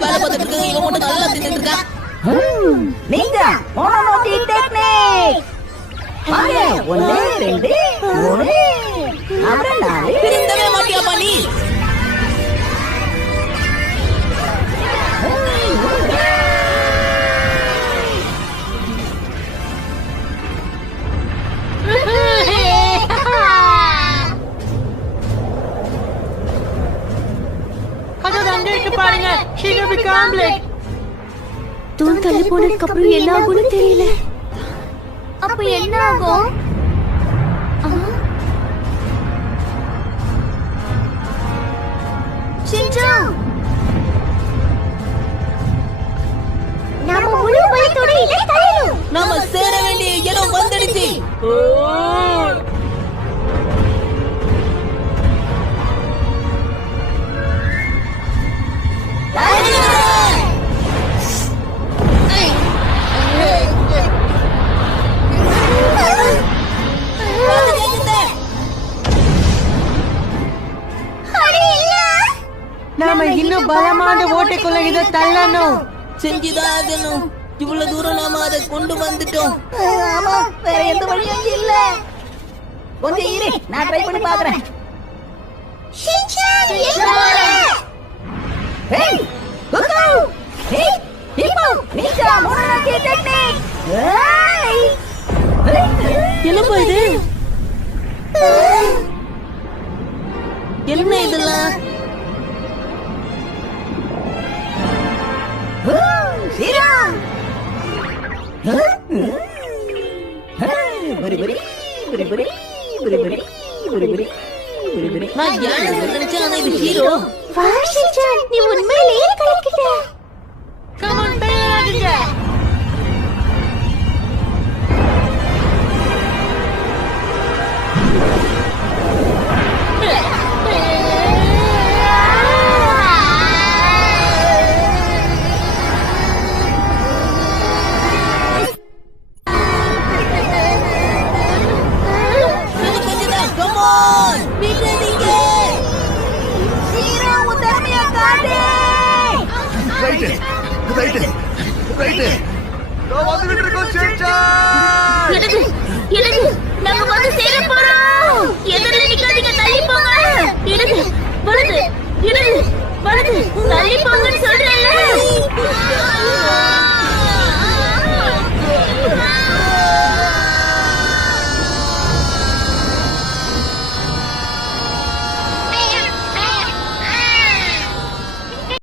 வேலை பார்த்துட்டு இருக்கு, இவன் மட்டும் நல்லா தின்னுட்டு இருக்கா. நீங்க மோனோமோட்டி டெக்னிக். வாங்க 1 2 3 அப்புறம் 4. திருந்தவே மாட்டியாப்பா நீ? பாருங்க, சீக்கிரம் போய் காம்ப்ளெட். தூண் தள்ளி போனதுக்கு அப்புறம் என்ன ஆகும்னு தெரியல. அப்ப என்ன ஆகும்? ஷின்சான், நாம முழு பலத்தோட இதை தள்ளணும். நாம சேர வேண்டிய இடம் வந்துடுச்சு. நாம இன்னும் பலமான ஓட்டைக்குள்ள இதை தள்ளணும். செஞ்சுதான் ஆகணும். இவ்வளவு தூரம் நாம அதை கொண்டு வந்துட்டோம். ஆமா, வேற எந்த வழியும் இல்ல. கொஞ்சம் இரு, நான் ட்ரை பண்ணி பாக்குறேன். ஷின்சான், எங்க போற? ஹேய், குக்கு! ஹேய், ஹிப்போ, நீங்க மோனோமோட்டி டெக்னிக். ஹேய்! என்னப்பா இது? என்ன இதெல்லாம்? சீரா! புரி புரி புரி புரி புரி புரி புரி புரி புரி புரி. நான் யாரு நினைச்சேன், ஆனா இது ஹீரோ. வா ஷின்சான், நீ உண்மையிலேயே கலக்கிட்ட. Come on, தயாராகுங்க. எனக்கு தெரிஞ்சதா? Come on! விடாதீங்க. சீரா, உன் திறமையை காட்டு. இடது, நாங்க வந்து சேர போறோம். எதிரில நிக்காதீங்க, தள்ளி போங்க. இடது, வலது, இடது, வலது, தள்ளி போங்கன்னு சொல்றேன்ல.